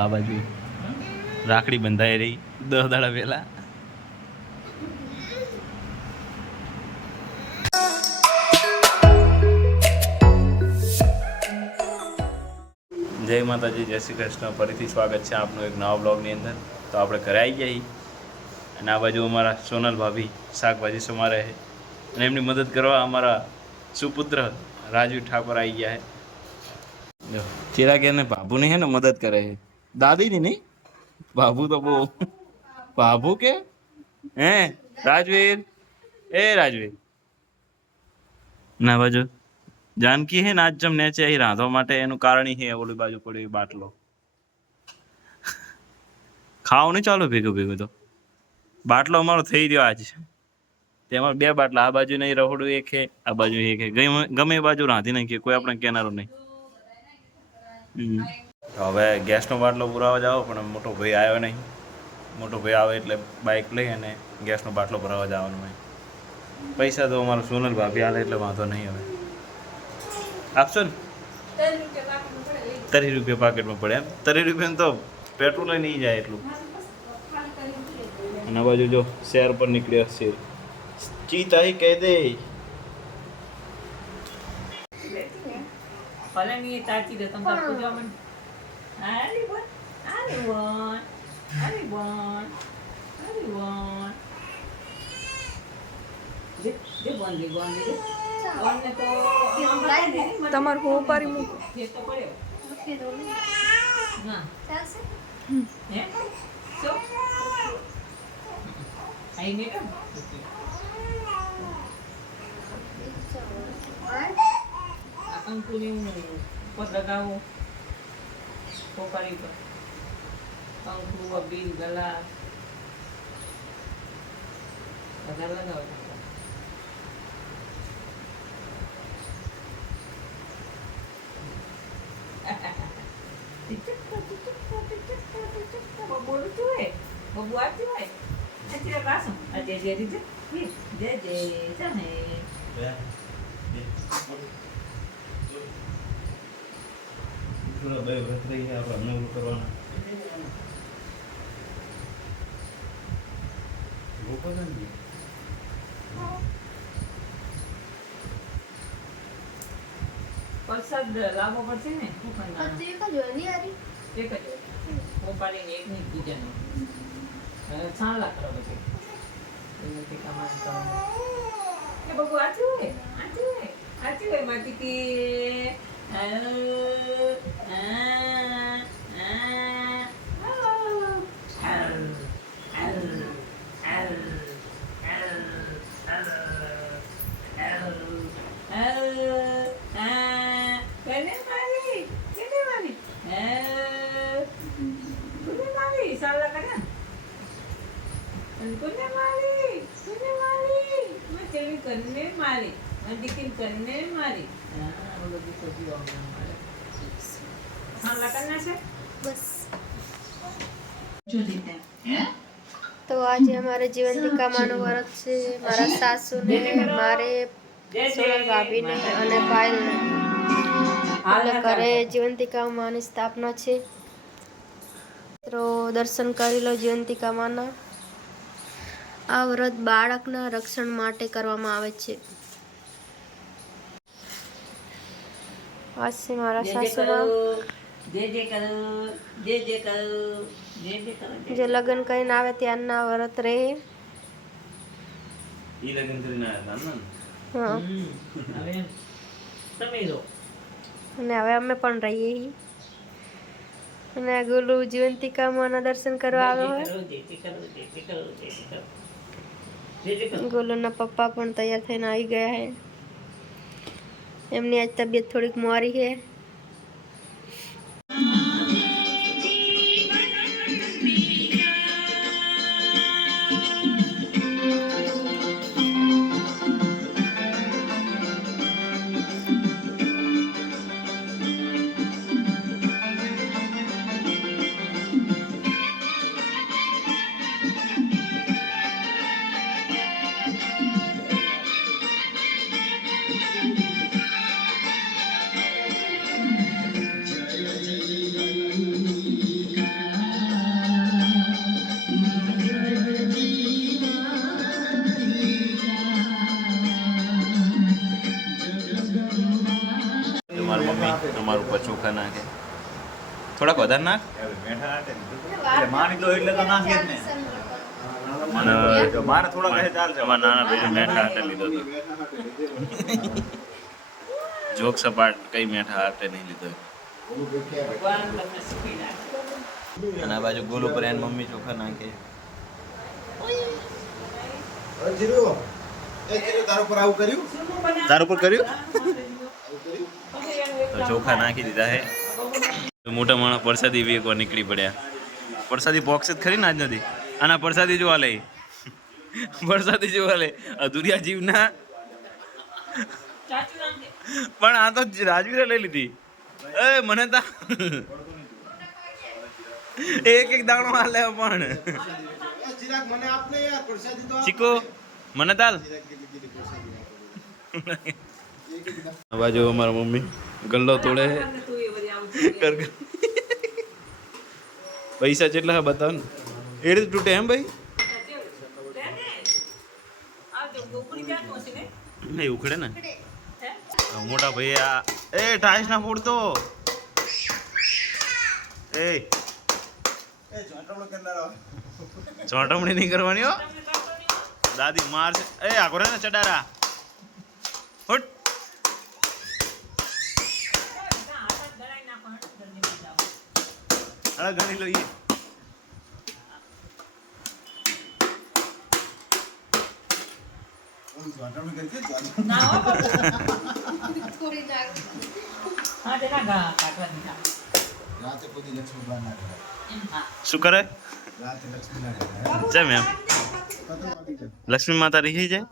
આ બાજુ રાખડી બંધાઈ રહી 10 દાડા પહેલા. જય માતાજી, જય શ્રી કૃષ્ણ. ફરીથી સ્વાગત છે આપનું એક નવા બ્લોગની અંદર. તો આપણે ઘરે આવી ગયા અને આ બાજુ અમારા સોનલ ભાભી શાકભાજી સમારે છે અને એમની મદદ કરવા અમારા સુપુત્ર રાજુ ઠાકોર આવી ગયા છે. ચિરાગ એને બાબુની હે ને મદદ કરે છે, દાદીની નહીં. બાબુ તો બહુ બાબુ કે હે રાજવીર, એ રાજવીર ના બાજુ જાનકી હે ને આજ જમ નેચે અહીં રાંધવા માટે એનું કારણ હે ઓલી બાજુ પડ્યો બાટલો. ખાવાનું નહીં ચાલુ ભેગું ભેગું તો બાટલો અમારો થઈ ગયો આજ. તેમાં 2 બાટલા, આ બાજુ નહીં રહોડું એક હે, આ બાજુ એક હે. ગમે એ બાજુ રાંધી નાખીએ, કોઈ આપણે કેનારું નહીં. હવે ગેસનો બાટલો પુરાવા જાવ પણ મોટો ભાઈ આવ્યો નહીં. મોટો ભાઈ આવે એટલે બાઇક લઈ અને ગેસનો બાટલો ભરાવા જવાનું હોય. પૈસા તો અમારો સોનલ ભાભી હાલે એટલે વાંધો નહીં. હવે આપશો ને 30 રૂપિયા પાકેટમાં પડે એમ. 30 રૂપિયાનું તો પેટ્રોલ નહીં જાય એટલું. અને બાજુ જો શહેર પર નીકળ્યા છે ચીતા ही कह दे ફલાની તાચી દે તમે પૂજા મને આલી બોલ આલી બોલ આલી બોલ આલી બોલ જે બોલ દે ઓને તો તમાર હો પારી મૂકો એ તો પડ્યો મૂકી દો ના ચાલશે હે સો આઈ ને કેમ અંકુની ઉપર લગાવો પોપારી પર અંકુ અબીલ ગલા બધા લગાવો બોલું છું હે બબુ આતી હોય અત્યારે પાછો અજય જય જય જય જય હે પૂરા 2 વ્રત રહી આપણે નવરું કરવાના. લોકો નથી પ્રસાદ લાવવો પડશે ને શું કરવાનું એક જ હોય ની આરી એક જ પોપાડીને એક ની પૂજાનો છાણલા કરો પછી એનાથી કમાન કરવાનું એ બબુ આચું હોય માટી કે करने मारी दिखिन करने मारी वो लोग सोची होंगे हमारे हाँ लगना से બસ. जो देते हैं તો આજે અમારે જીવંતિકા માનું વ્રત છે. મારા સાસુને, મારે, સોનલ ભાભીને અને પાયલને એટલે ઘરે જીવંતિકા માની સ્થાપના છે. તો દર્શન કરી લો જીવંતિકા માના. આ વ્રત બાળકના રક્ષણ માટે કરવામાં આવે છે. આ છે મારા સાસુના જે લગ્ન કરીને આવે ત્યારના વ્રત રહે. ઈ લગન કરીને આવ્યા હા હવે તમે જો અને હવે અમે પણ રહીએ છીએ. અને આ ગુરુ જીવંતિકા માના દર્શન કરવા આવ્યો હોય. ગોલુના પપ્પા પણ તૈયાર થઈને આવી ગયા છે. એમની આજ તબિયત થોડીક મોરી છે. ચોખા નાખે થોડાક વધારે નાખ માની તો એટલે તો નાખે જ ને મારે થોડા કહે ચાલશે અમારા નાના ભાઈ મેઠા હાટે લીધો હતો જોક સપાટ કઈ મેઠા હાટે નહીં લીધો ભગવાન તમને સુખી રાખે. અને આ બાજુ ગોલ ઉપર એન મમ્મી ચોખા નાખે તારું પર આવું કર્યું તારું પર કર્યું તો ચોખા નાખી દીધા હે મોટા માણસ પરસાદી વેકવા નીકળી પડ્યા પરસાદી બોક્સ જ ખરી ને આજ નથી આના પરસાદી જોવા લે પરસાદી જોવા લે અધુરિયા જીવના ચાચુ નામ દે. પણ આ તો રાજવીરે લઈ લીધી એ મને તા એક એક દાણો હાલે પણ મને આપને યાર પ્રસાદી તો ચીકો મને તાલ આ બાજુ અમારા મમ્મી ગલ્લો તોડે છે તું એ બધી આવું છે. પૈસા કેટલા બતાવ ને એડ તૂટે એમ ભાઈ આ જો ગોકુળી ચાટનું હશે ને? નહીં ઉખડે ને હે? મોટા ભાઈ આ એ ટાઈસ ના ફોડતો એ ચોંટમણી નહીં કરવાની હો તમને કાઢતો નહીં? દાદી માર છે એ આખો રે ને ચડારા હટ ના, હાથ જ દળાઈ નાખો, હટ, જલ્દી જાઓ. અરે ગણી લઈએ ના, હો, બાપુ. હા, તેના ઘા કાઢવા દીધા. રાતે કોઈ લક્ષ્મી બહાર ના કરે એમ, હા. શું કરે રાતે લક્ષ્મી ના કરે ચમ એમ લક્ષ્મી માતા રહી જાય